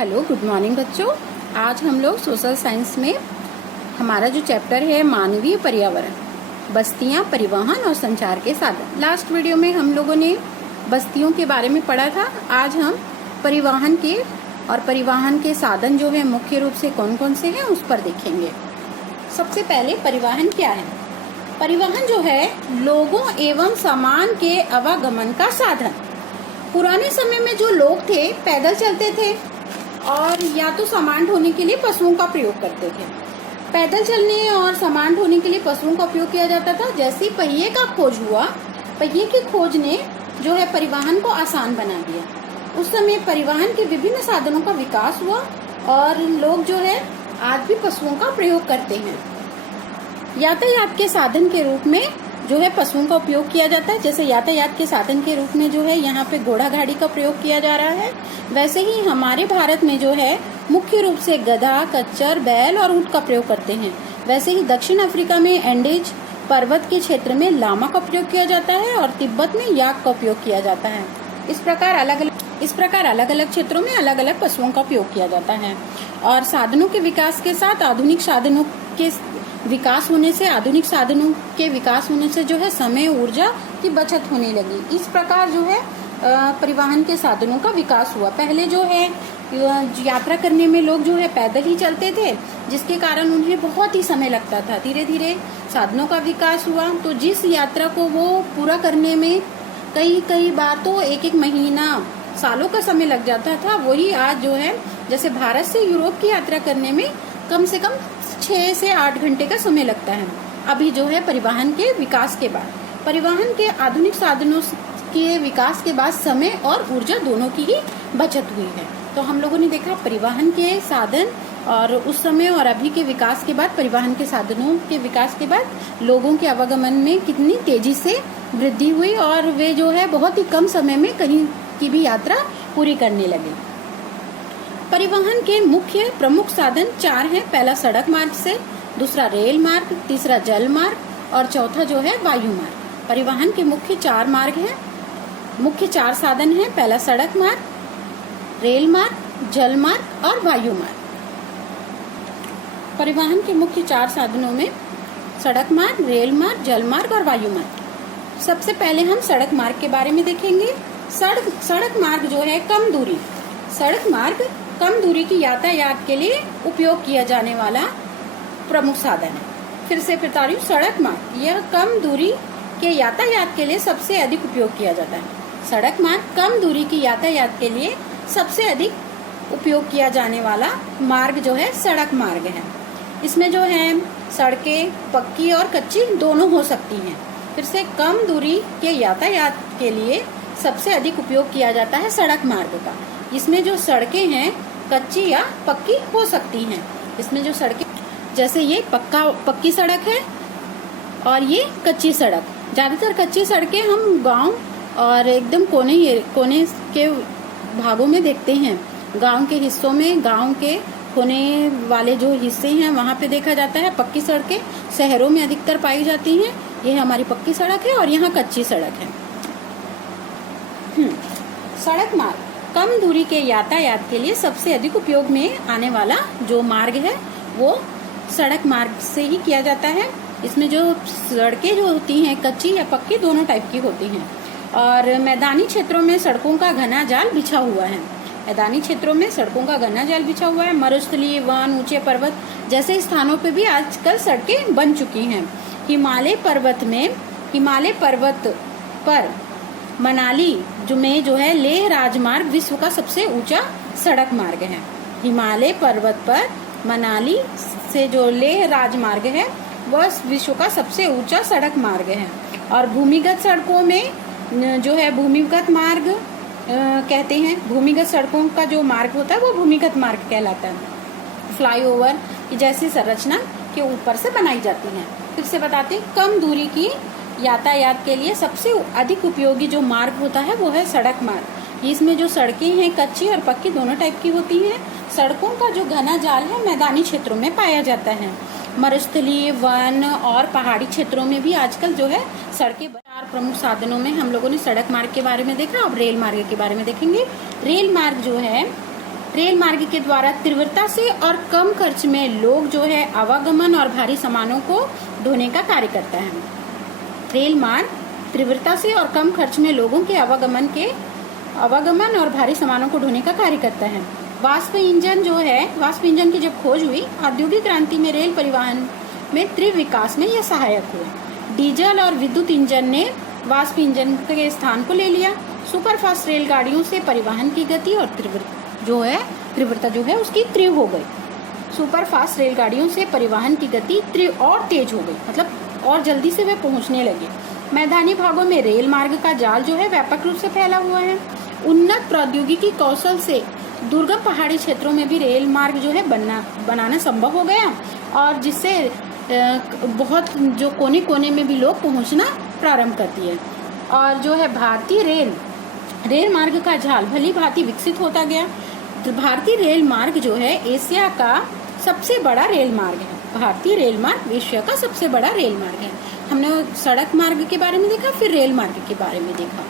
Hello, good morning बच्चों। आज हम लोग सोशल साइंस में हमारा जो चैप्टर है मानवीय पर्यावरण, बस्तियां, परिवहन और संचार के साधन। लास्ट वीडियो में हम लोगों ने बस्तियों के बारे में पढ़ा था। आज हम परिवहन के और परिवहन के साधन जो है मुख्य रूप से कौन कौन से हैं उस पर देखेंगे। सबसे पहले परिवहन क्या है। परिवहन जो है लोगों एवं सामान के आवागमन का साधन। पुराने समय में जो लोग थे पैदल चलते थे और या तो सामान ढोने के लिए पशुओं का प्रयोग करते थे। पैदल चलने और सामान ढोने के लिए पशुओं का उपयोग किया जाता था। जैसे ही पहिए का खोज हुआ, पहिए की खोज ने जो है परिवहन को आसान बना दिया। उस समय परिवहन के विभिन्न साधनों का विकास हुआ और लोग जो है आज भी पशुओं का प्रयोग करते हैं। यातायात के साधन के रूप में जो है पशुओं का उपयोग किया जाता है। जैसे यातायात के साधन के रूप में जो है यहाँ पे घोड़ा गाड़ी का प्रयोग किया जा रहा है, वैसे ही हमारे भारत में जो है मुख्य रूप से गधा, खच्चर, बैल और ऊंट का प्रयोग करते हैं। वैसे ही दक्षिण अफ्रीका में एंडीज पर्वत के क्षेत्र में लामा का प्रयोग किया जाता है और तिब्बत में याक का उपयोग किया जाता है। इस प्रकार अलग अलग क्षेत्रों में अलग अलग पशुओं का उपयोग किया जाता है। और साधनों के विकास के साथ आधुनिक साधनों के विकास होने से जो है समय, ऊर्जा की बचत होने लगी। इस प्रकार जो है परिवहन के साधनों का विकास हुआ। पहले जो है यात्रा करने में लोग जो है पैदल ही चलते थे, जिसके कारण उन्हें बहुत ही समय लगता था। धीरे धीरे साधनों का विकास हुआ तो जिस यात्रा को वो पूरा करने में कई बार तो एक महीना, सालों का समय लग जाता था, वही आज जो है जैसे भारत से यूरोप की यात्रा करने में कम से कम 6 से 8 घंटे का समय लगता है। अभी जो है परिवहन के विकास के बाद, परिवहन के आधुनिक साधनों के विकास के बाद समय और ऊर्जा दोनों की ही बचत हुई है। तो हम लोगों ने देखा परिवहन के साधन और उस समय और अभी के विकास के बाद, परिवहन के साधनों के विकास के बाद लोगों के आवागमन में कितनी तेजी से वृद्धि हुई और वे जो है बहुत ही कम समय में कहीं की भी यात्रा पूरी करने लगे। परिवहन के मुख्य प्रमुख साधन 4 हैं। पहला सड़क मार्ग से, दूसरा रेल मार्ग, तीसरा जल मार्ग और चौथा जो है वायु मार्ग। परिवहन के मुख्य 4 मार्ग हैं, मुख्य 4 साधन हैं। पहला सड़क मार्ग, रेल मार्ग, जल मार्ग और वायु मार्ग। परिवहन के मुख्य 4 साधनों में सड़क मार्ग, रेल मार्ग, जल मार्ग और वायु मार्ग। सबसे पहले हम सड़क मार्ग के बारे में देखेंगे। सड़क मार्ग जो है सड़क मार्ग कम दूरी की यातायात के लिए उपयोग किया जाने वाला प्रमुख साधन है। फिर से बता रही हूँ, सड़क मार्ग यह कम दूरी के यातायात के लिए सबसे अधिक उपयोग किया जाता है। सड़क मार्ग कम दूरी की यातायात के लिए सबसे अधिक उपयोग किया जाने वाला मार्ग जो है सड़क मार्ग है। इसमें जो है सड़कें पक्की और कच्ची दोनों हो सकती हैं। फिर से कम दूरी के यातायात के लिए सबसे अधिक उपयोग किया जाता है सड़क मार्ग का। इसमें जो सड़कें हैं कच्ची या पक्की हो सकती हैं। इसमें जो सड़कें, जैसे ये पक्की सड़क है और ये कच्ची सड़क। ज्यादातर कच्ची सड़कें हम गांव और एकदम कोने के भागों में देखते हैं। गांव के हिस्सों में, गांव के कोने वाले जो हिस्से हैं वहां पे देखा जाता है पक्की सड़कें। शहरों में अधिकतर पाई जाती हैं। ये हमारी पक्की सड़क है और यहाँ कच्ची सड़क है। सड़क मार्ग कम दूरी के यातायात के लिए सबसे अधिक उपयोग में आने वाला जो मार्ग है वो सड़क मार्ग से ही किया जाता है। इसमें जो सड़कें जो होती हैं कच्ची या पक्की दोनों टाइप की होती हैं और मैदानी क्षेत्रों में सड़कों का घना जाल बिछा हुआ है। मैदानी क्षेत्रों में सड़कों का घना जाल बिछा हुआ है। मरुस्थलीय, वन, ऊंचे पर्वत जैसे स्थानों पे भी आजकल सड़कें बन चुकी हैं। हिमालय पर्वत पर मनाली में जो है लेह राजमार्ग विश्व का सबसे ऊंचा सड़क मार्ग है। हिमालय पर्वत पर मनाली से जो लेह राजमार्ग है वह विश्व का सबसे ऊंचा सड़क मार्ग है। और भूमिगत सड़कों में जो है भूमिगत मार्ग कहते हैं। भूमिगत सड़कों का जो मार्ग होता है वो भूमिगत मार्ग कहलाता है। फ्लाईओवर जैसी संरचना के ऊपर से बनाई जाती है। फिर से बताते हैं, कम दूरी की यातायात के लिए सबसे अधिक उपयोगी जो मार्ग होता है वो है सड़क मार्ग। इसमें जो सड़कें हैं कच्ची और पक्की दोनों टाइप की होती हैं। सड़कों का जो घना जाल है मैदानी क्षेत्रों में पाया जाता है। मरुस्थलीय, वन और पहाड़ी क्षेत्रों में भी आजकल जो है सड़कें। 4 प्रमुख साधनों में हम लोगों ने सड़क मार्ग के बारे में देखा। अब रेल मार्ग के बारे में देखेंगे। रेल मार्ग जो है रेल मार्ग के द्वारा तीव्रता से और कम खर्च में लोग जो है आवागमन और भारी सामानों को ढोने का कार्य करता है। रेल मार्ग तीव्रता से और कम खर्च में लोगों के आवागमन और भारी सामानों को ढोने का कार्य करता है। वाष्प इंजन जो है, वाष्प इंजन की जब खोज हुई, औद्योगिक क्रांति में रेल परिवहन में तीव्र विकास में यह सहायक हुआ। डीजल और विद्युत इंजन ने वाष्प इंजन के स्थान को ले लिया। सुपरफास्ट रेलगाड़ियों से परिवहन की गति और तीव्रता जो है उसकी तीव्र हो गई। सुपरफास्ट रेलगाड़ियों से परिवहन की गति तीव्र और तेज हो गई, मतलब और जल्दी से वे पहुंचने लगे। मैदानी भागों में रेल मार्ग का जाल जो है व्यापक रूप से फैला हुआ है। उन्नत प्रौद्योगिकी कौशल से दुर्गम पहाड़ी क्षेत्रों में भी रेल मार्ग जो है बनाना संभव हो गया, और जिससे बहुत जो कोने कोने में भी लोग पहुंचना प्रारंभ कर दिए। और जो है भारतीय रेल मार्ग का जाल भली भांति विकसित होता गया। भारतीय रेल मार्ग जो है एशिया का सबसे बड़ा रेल मार्ग है। भारतीय रेल मार्ग एशिया का सबसे बड़ा रेल मार्ग है। हमने सड़क मार्ग के बारे में देखा, फिर रेल मार्ग के बारे में देखा।